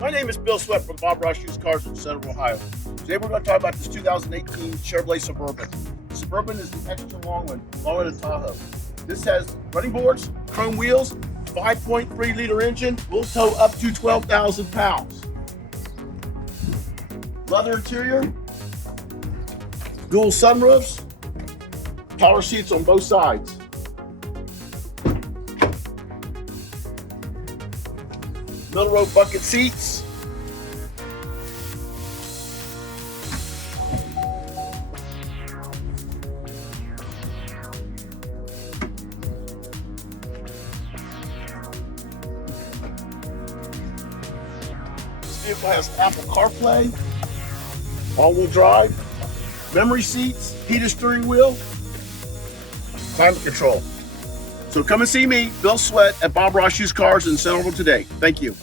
My name is Bill Sweatt from Bob Ross Used Cars in Central Ohio. Today we're going to talk about this 2018 Chevrolet Suburban. The Suburban is the extra long one, longer than Tahoe. This has running boards, chrome wheels, 5.3 liter engine, will tow up to 12,000 pounds. Leather interior, dual sunroofs, power seats on both sides. Middle row bucket seats. This vehicle has Apple CarPlay, all-wheel drive, memory seats, heated steering wheel, climate control. So come and see me, Bill Sweatt, at Bob Ross Used Cars in Centerville today. Thank you.